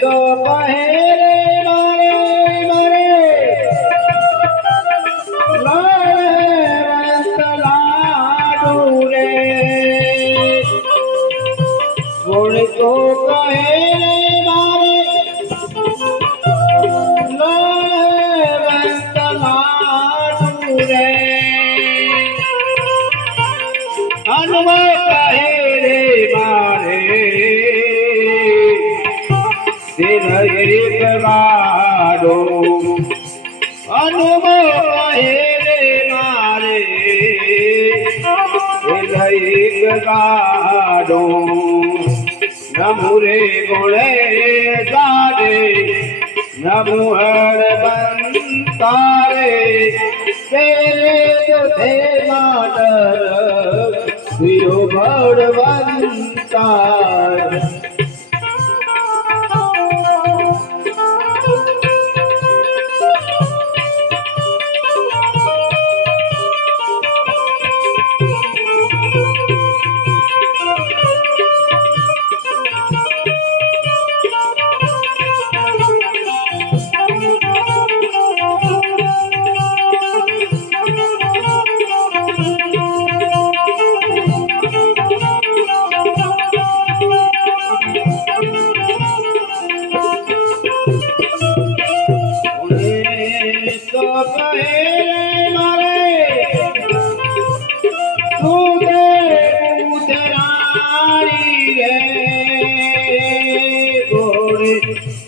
तो कहे रे मारे मारे लाडू रे गुण तो कहे रे मारे लाडू रे हनुमान कहे रे मारे दिन एक गाडो हनुमान कहे रे मारे दिन एक गाडो नमु रे गुणे जाडे नमु हर बंतारे तेरे जो थे मातर दियो भगवंतार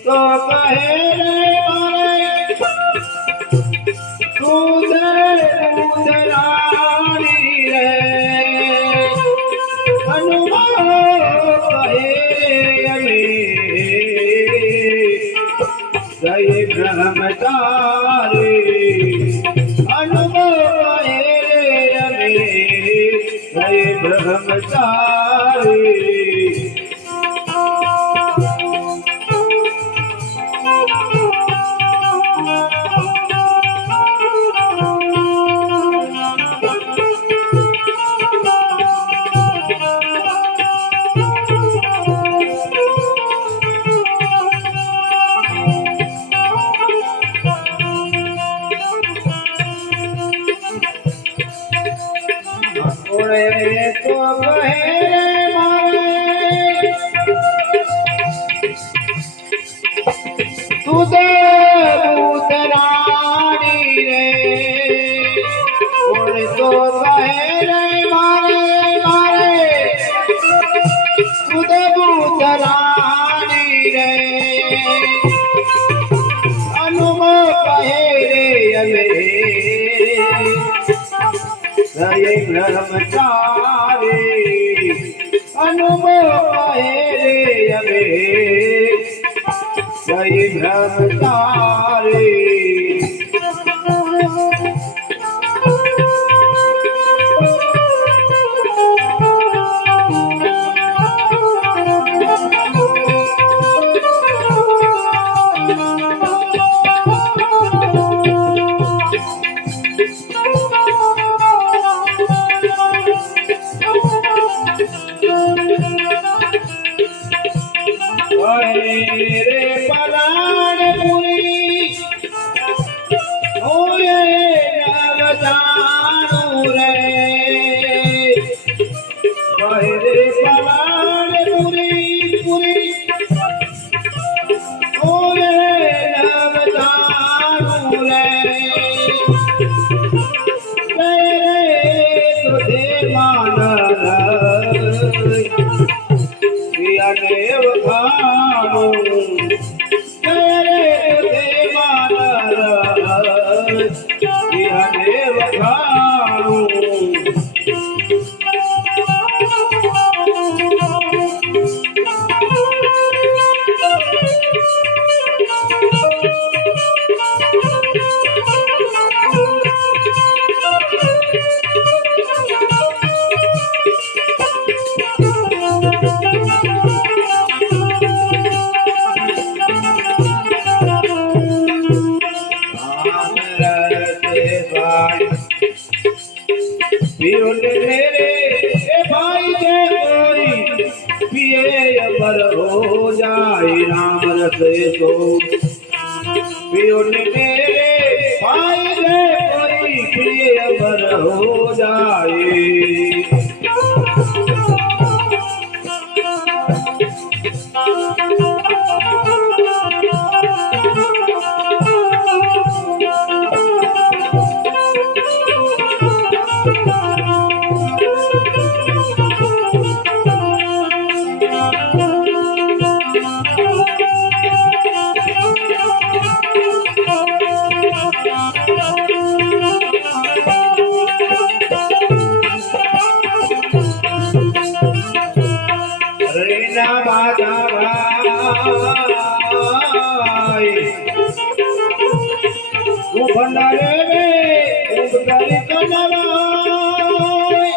तो कहे रे मारे दूधरानी रे हनुमान कहे जय ब्रह्मचारी हनुमान कहे जय ब्रह्मचारी तो कहे मारे दूधरानी रे तो कहे रे मारे मारे दूधरानी रे हनुमान कहे रे जय ब्रह्मचारी हनुमान कहे रे जय ब्रह्मचारी रे पराणपुरी होए नवजानु रे रे पराणपुरी पुरी होए नवजानु रे तुझे मानर देव खानो तेरे देवानर देव खानो मेरे भाई के कोई पिए पर हो जाए ना रस तो पियो ने मेरे भाई रे कोई प्रिय अमर हो जाए। रेना बाजा भाई तू भंडारे में उबदारी कमलाय।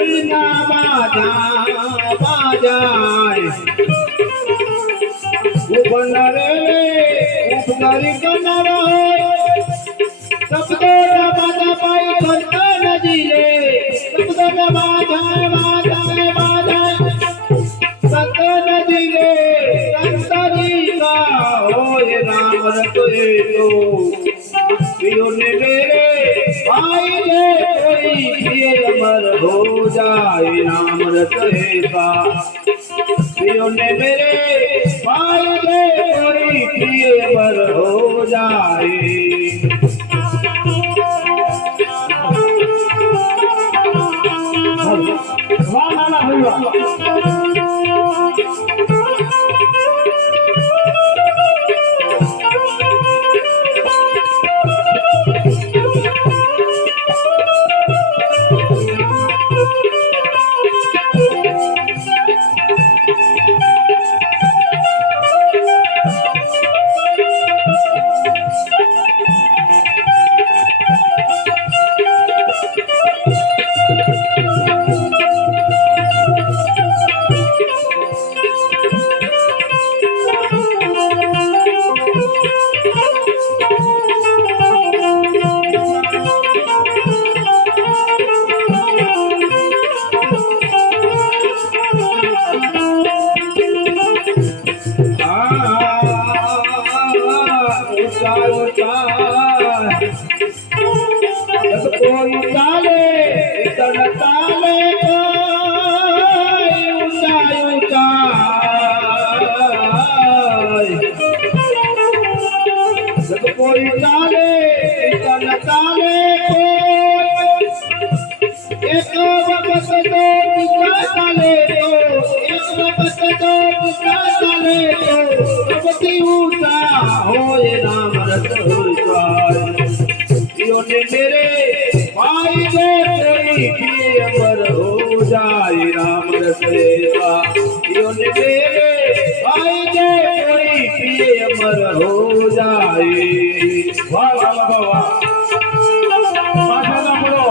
रेना बाजा बाजाय तू भंडारे में उबदारी कमलाय। सबको बाजा पाई भरता नदी ले सबको बाजा बाजा बाजा सत नदी ले संतरी का होए राम रतोए तो पियो ने मेरे भाई रे कोई प्रिय अमर हो जाए। राम रतोए का पियो ने मेरे भाई रे कोई प्रिय अमर हो जाए। वाह नाना भैया कोई ताले तन ताले ऊंचा ऊंचा जब कोई ताले तन ताले एक वक्त दो दूसरा ताले तो एक वक्त दो दूसरा ताले तो सबती ऊंचा होए राम रस पियो ने मेरे भाई रे कोई प्रिय अमर हो जाए। राम रसेगा पियो ने मेरे भाई रे कोई प्रिय अमर हो जाए। वाह वाह वाह माशाअल्लाह बोलो।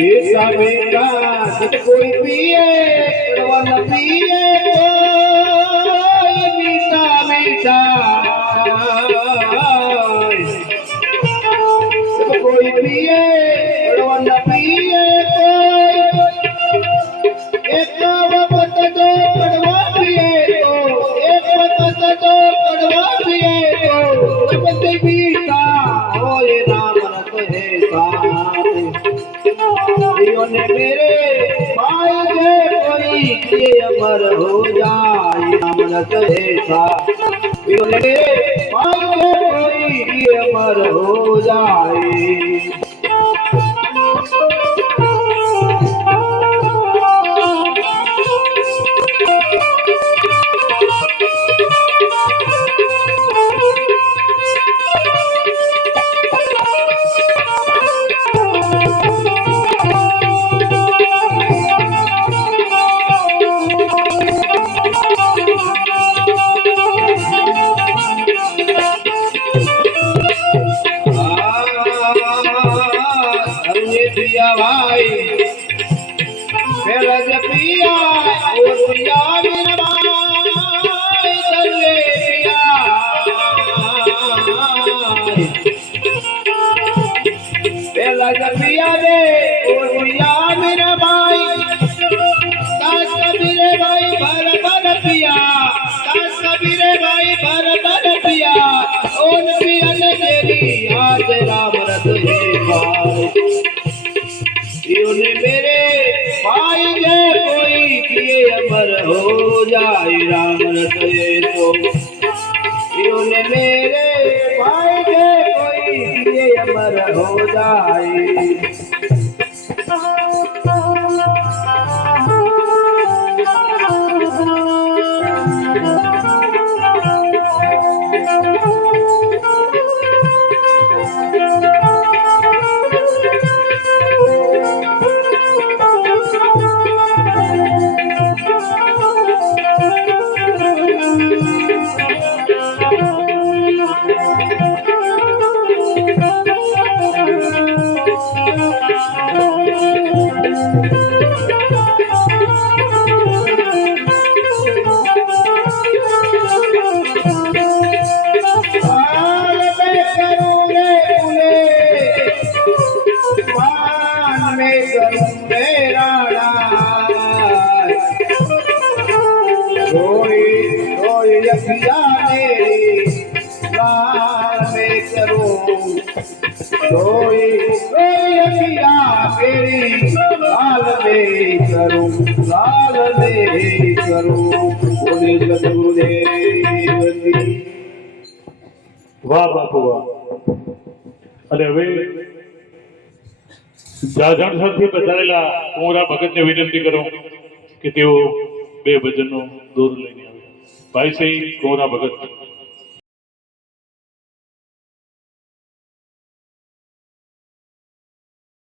मीठा मीठा सत कोई पिए कड़वा न पिए कोई मीठा मीठा सत कोई पिए कड़वा न पिए कोई एक वक्त जो कड़वा पिए तो एक वक्त जो कड़वा पिए तो सब मीठा होए राम रत है पियो ने मेरे भाई रे कोई प्रिय अमर हो जाए। राम रस ऐसा पियो ने मेरे भाई रे कोई प्रिय अमर हो जाए। मेरा जपिया ओ पिया मेरा भाई चले पिया मेरा जपिया दे ओ पिया मेरा भाई दास कबीरे भाई भर भर पिया दास कबीरे भाई भर भर पिया ओन पिया ने तेरी आज राम रत है भाई योने मेरे भाई जे कोई किए अमर हो जाए राम रतये तो योने मेरे भाई जे कोई किए अमर हो जाए यखिया मेरी लाल में करूं रोई यखिया मेरी लाल में करूं बोले सतगुरुदेव की વાહ બાપુ વાહ. અને હવે જાજણસરથી પધારેલા કુંવરા ભગતને વિનંતી કરું કે તેઓ બે ભજનનો દોર લઈને આવે. ભાઈ શ્રી કુંવરા ભગત.